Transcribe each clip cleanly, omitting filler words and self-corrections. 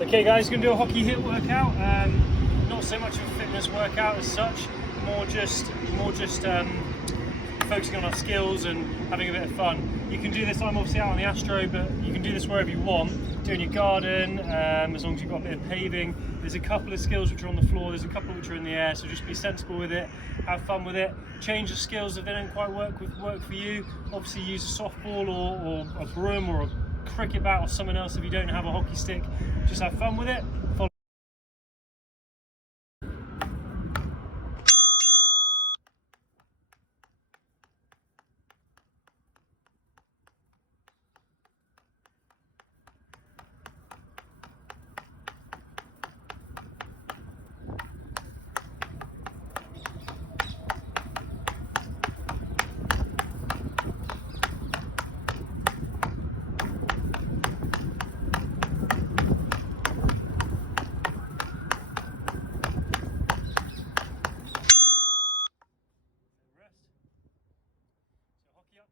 Okay guys, going to do a hockey HIIT workout. Not so much of a fitness workout as such, more just focusing on our skills and having a bit of fun. You can do this, I'm obviously out on the Astro, but you can do this wherever you want. Do it in your garden, as long as you've got a bit of paving. There's a couple of skills which are on the floor, there's a couple which are in the air, so just be sensible with it, have fun with it. Change the skills if they don't quite work for you. Obviously use a softball or a broom or a cricket bat or something else if you don't have a hockey stick. Just have fun with it. Follow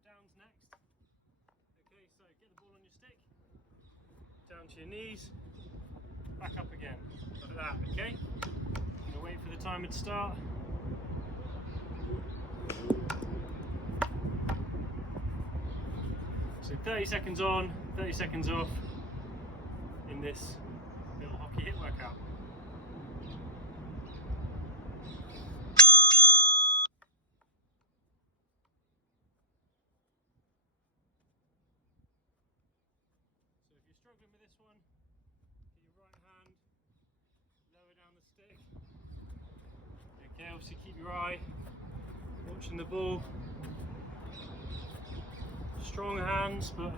downs next. Okay, so get the ball on your stick, down to your knees, back up again, like that, okay? I'm gonna wait for the timer to start. So 30 seconds on, 30 seconds off in this little hockey HIIT workout. Struggling with this one, get your right hand, lower down the stick. Okay, obviously keep your eye watching the ball. Strong hands, but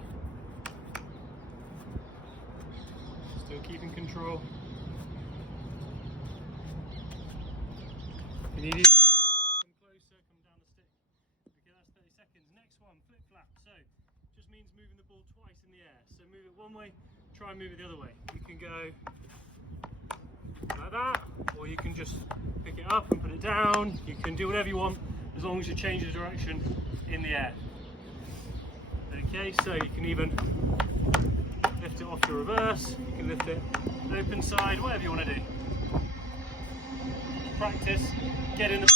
still keeping control. If you need control, come closer, come down the stick. Okay, that's 30 seconds. Next one, flip flap. So just means moving the ball twice in the air. So move it one way, try and move it the other way. You can go like that, or you can just pick it up and put it down. You can do whatever you want as long as you change the direction in the air. Okay, so you can even lift it off the reverse, you can lift it open side, whatever you want to do. Practice, get in the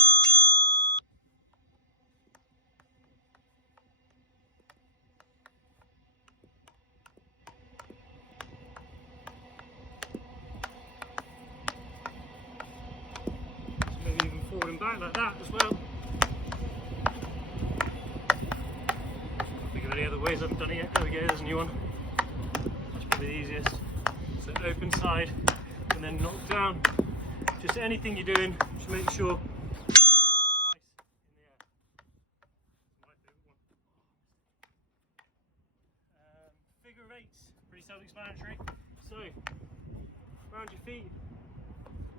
forward and back like that as well. Think of any other ways. I haven't done it yet. There we go, there's a new one. That's probably the easiest. So open side and then knock down. Just anything you're doing, just make sure twice in the air. My favourite one. Figure of eights, pretty self-explanatory. So round your feet,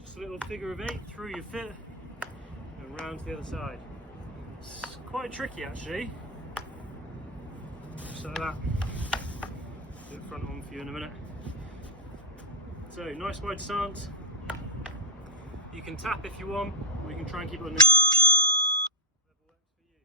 just a little figure of eight through your foot. Round to the other side. It's quite tricky actually. Just like that. Do it front on for you in a minute. So nice wide stance. You can tap if you want, or you can try and keep it on the whatever works for you.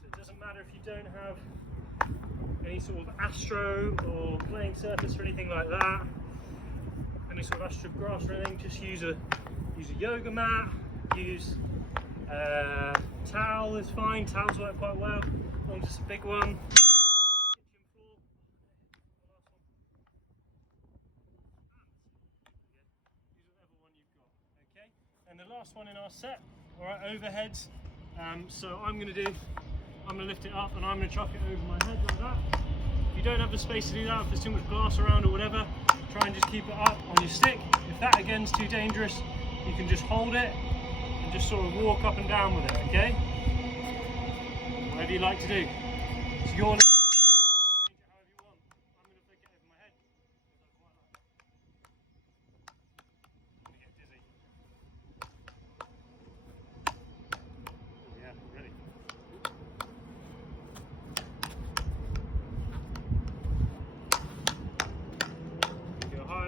So it doesn't matter if you don't have any sort of Astro or playing surface or anything like that, any sort of Astro grass or anything, just use a yoga mat, use a towel is fine, towels work quite well, as long as it's a big one. Kitchen floor, use whatever one you've got, okay? And the last one in our set, alright, overheads. So I'm going to lift it up and I'm going to chuck it over my head like that. If you don't have the space to do that, if there's too much glass around or whatever, try and just keep it up on your stick. If that again is too dangerous, you can just hold it and just sort of walk up and down with it, okay? Whatever you like to do. It's your little session, you can change it however you want. I'm going to flick it over my head because I quite like that. I'm going to get dizzy. Yeah, ready.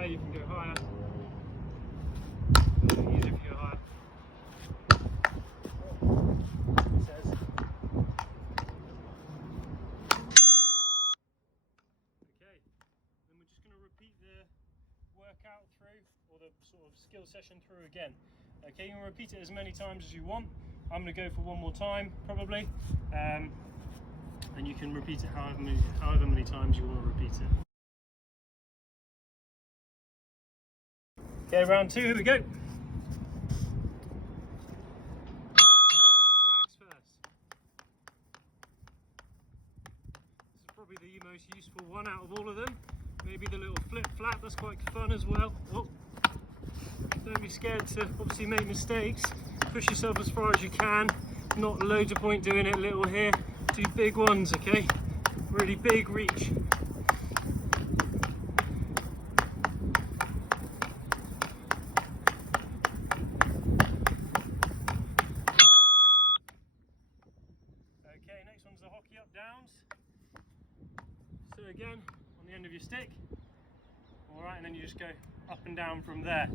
You can go higher. Easier if you go higher. the sort of skill session through again. Okay, you can repeat it as many times as you want. I'm going to go for one more time probably, and you can repeat it however many times you want to repeat it. Okay, round 2, here we go. Drags first. This is probably the most useful one out of all of them. Maybe the little flip flap, that's quite fun as well. Oh. Don't be scared to obviously make mistakes. Push yourself as far as you can. Not loads of point doing it little here. Do big ones, okay? Really big reach. Okay, next one's the hockey up downs. So again, on the end of your stick. Alright, and then you just go up and down from there.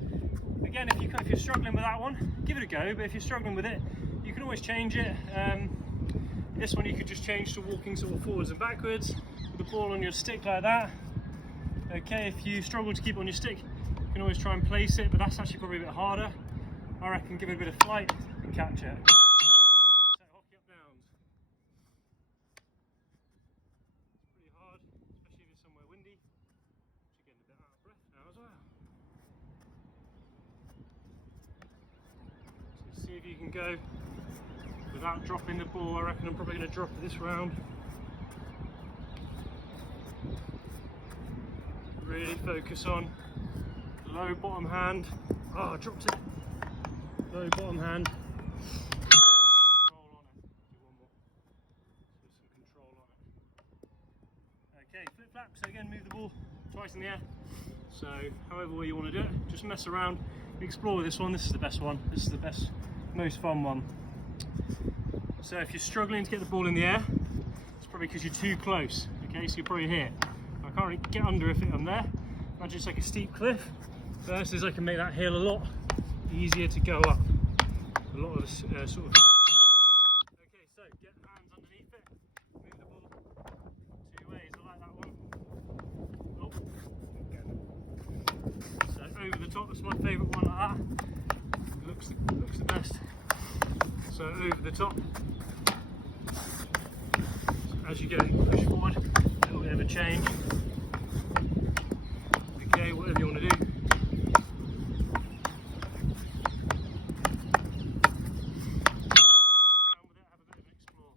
Again, if you're struggling with that one, give it a go, but if you're struggling with it, you can always change it. This one you could just change to walking sort of forwards and backwards with the ball on your stick like that. Okay, if you struggle to keep it on your stick, you can always try and place it, but that's actually probably a bit harder. I reckon give it a bit of flight and catch it. So hockey up downs. It's pretty hard, especially if it's somewhere windy. You're getting a bit out of breath now as well. So see if you can go without dropping the ball. I reckon I'm probably going to drop it this round. Really focus on low bottom hand. Oh, I dropped it. Low bottom hand. Control on it. Do one more. With some control on it. Okay, flip flap. So again, move the ball twice in the air. So however way you want to do it, just mess around, explore with this one. This is the best one. This is the best, most fun one. So if you're struggling to get the ball in the air, it's probably because you're too close. Okay, so you're probably here. I can't really get under if I'm there. Imagine it's like a steep cliff. Versus I can make that hill a lot easier to go up. A lot of sort of. Okay, so get the hands underneath it. Move the ball 2 ways. I like that one. Oh, okay. So over the top. That's my favourite one like that. Looks the best. So over the top. As you go, push forward, a little bit of a change. Okay, whatever you want to do. Around with it, have a bit of an explore.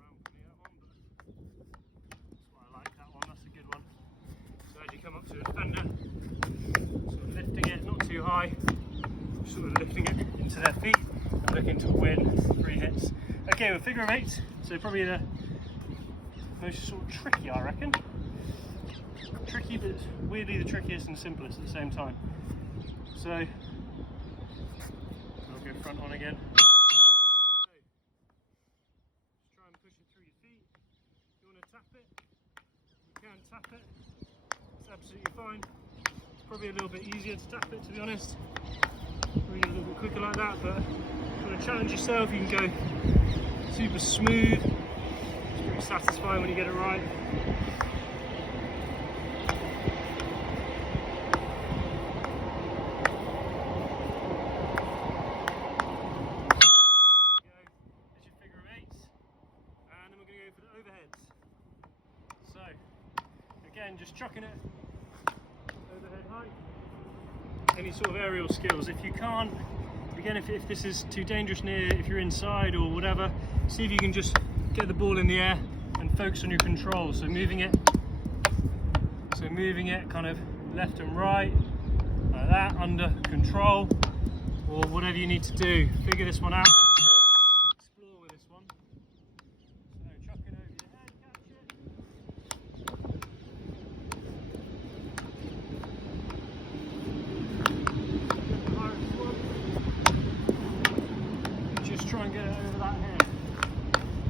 Around with me that one, but that's why I like that one. That's a good one. So as you come up to a defender, sort of lifting it, not too high, sort of lifting it into their feet and looking to win 3 hits. Okay, with figure of 8, so probably the most sort of tricky, I reckon. Tricky, but weirdly the trickiest and simplest at the same time. So, I'll go front on again. So, just try and push it through your feet. If you want to tap it, you can tap it. It's absolutely fine. It's probably a little bit easier to tap it, to be honest. Probably a little bit quicker like that, but if you want to challenge yourself, you can go super smooth. It's pretty satisfying when you get it right. There's your figure of 8s, and then we're going to go for the overheads. So again, just chucking it overhead height. Any sort of aerial skills. If you can't, again, if this is too dangerous near, if you're inside or whatever, see if you can just get the ball in the air and focus on your control. So moving it kind of left and right, like that, under control, or whatever you need to do. Figure this one out. Explore with this one. So chuck it over your head, catch it. Just try and get it over that head.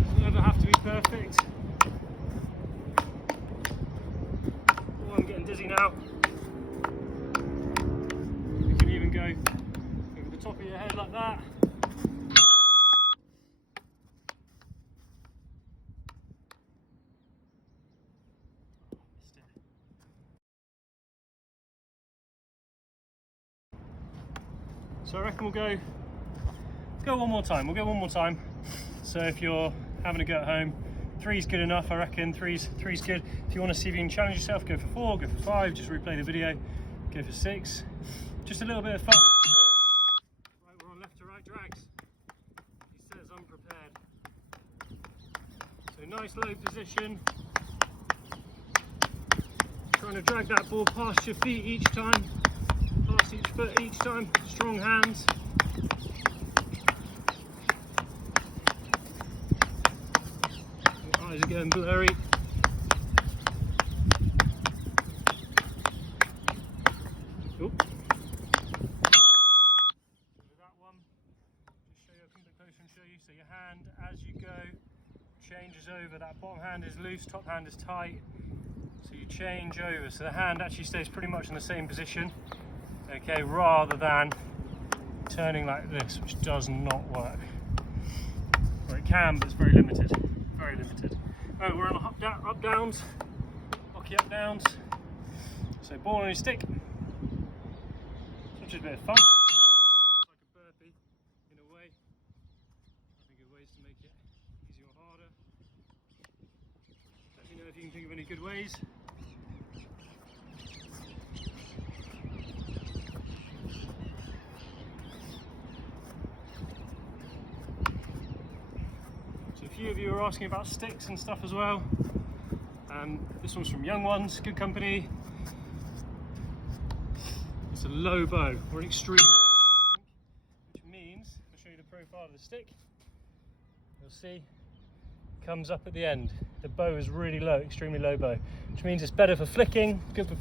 Doesn't ever have to be perfect. Oh, I'm getting dizzy now. You can even go over the top of your head like that. So I reckon we'll go one more time. We'll go one more time. So if you're having a go at home, 3's good enough, I reckon. Three's good. If you want to see if you can challenge yourself, go for 4, go for 5, just replay the video, go for 6. Just a little bit of fun. Right, we're on left to right drags. He says unprepared. So nice low position. Trying to drag that ball past your feet each time, past each foot each time. Strong hands. Your eyes are getting blurry. Oop. So that one, just show you, I'll come a bit closer and show you. So your hand, as you go, changes over. That bottom hand is loose, top hand is tight. So you change over, so the hand actually stays pretty much in the same position, okay, rather than turning like this, which does not work. Well, it can, but it's very limited, very limited. Right, we're on up downs, hockey up downs. So ball on your stick, which is a bit of fun. Almost like a burpee in a way. I think of ways to make it easier or harder. Let me know if you can think of any good ways. So a few of you are asking about sticks and stuff as well. This one's from Young Ones, good company. It's a low bow, or an extremely low bow, I think, which means, I'll show you the profile of the stick. You'll see, comes up at the end. The bow is really low, extremely low bow, which means it's better for flicking, good for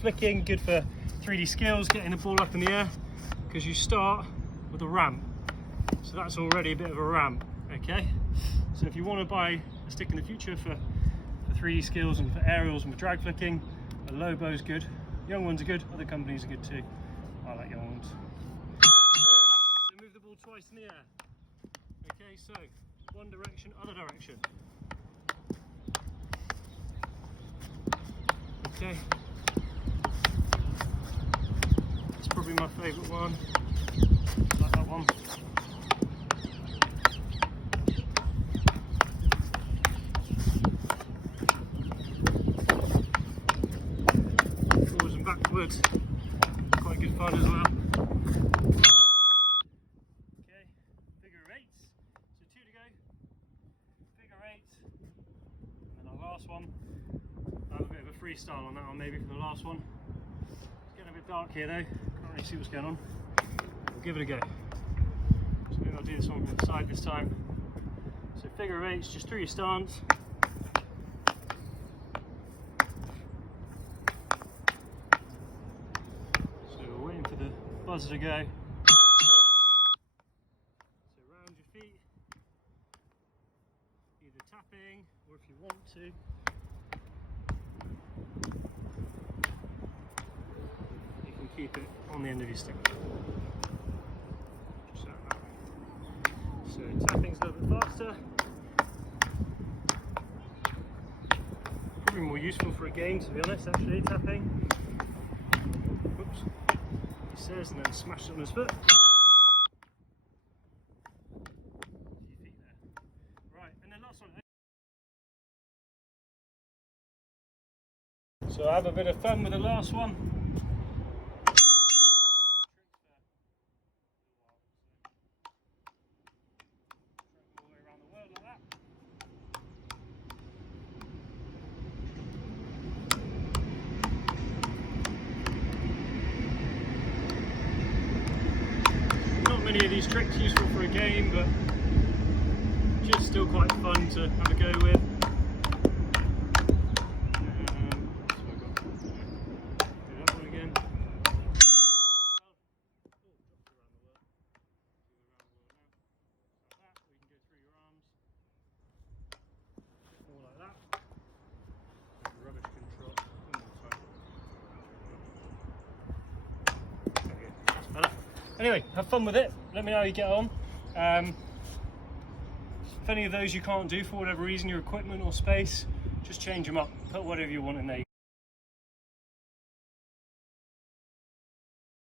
3D skills, getting the ball up in the air, because you start with a ramp. So that's already a bit of a ramp, okay? So if you want to buy a stick in the future for 3D skills and for aerials and for drag flicking, a low bow is good. Young Ones are good, other companies are good too. I like Young Ones. So move the ball twice in the air. Okay, so one direction, other direction. Okay. It's probably my favourite one. I like that one. Forwards and backwards. Quite good fun as well. Okay, figure 8s. So 2 to go. Figure 8. And then our last one. I have a bit of a freestyle on that one maybe for the last one. It's getting a bit dark here though. Can't really see what's going on. We'll give it a go. So maybe I'll do this one from the side this time. So figure 8s, just through your stance. Buzzer to go. So round your feet, either tapping or if you want to, you can keep it on the end of your stick. Just like that. So tapping's a little bit faster. Probably more useful for a game, to be honest, actually, tapping. Oops. Says, and then smash it on his foot. Feet there. Right, and then last one. So I have a bit of fun with the last one. All the way around the world like that. Many of these tricks useful for a game, but just still quite fun to have a go with. So I've got to do that one again. Like that, we can go through your arms. More like that. Rubbish control. One more time. Okay, that's better. Anyway, have fun with it. Let me know how you get on. If any of those you can't do for whatever reason, your equipment or space, just change them up. Put whatever you want in there.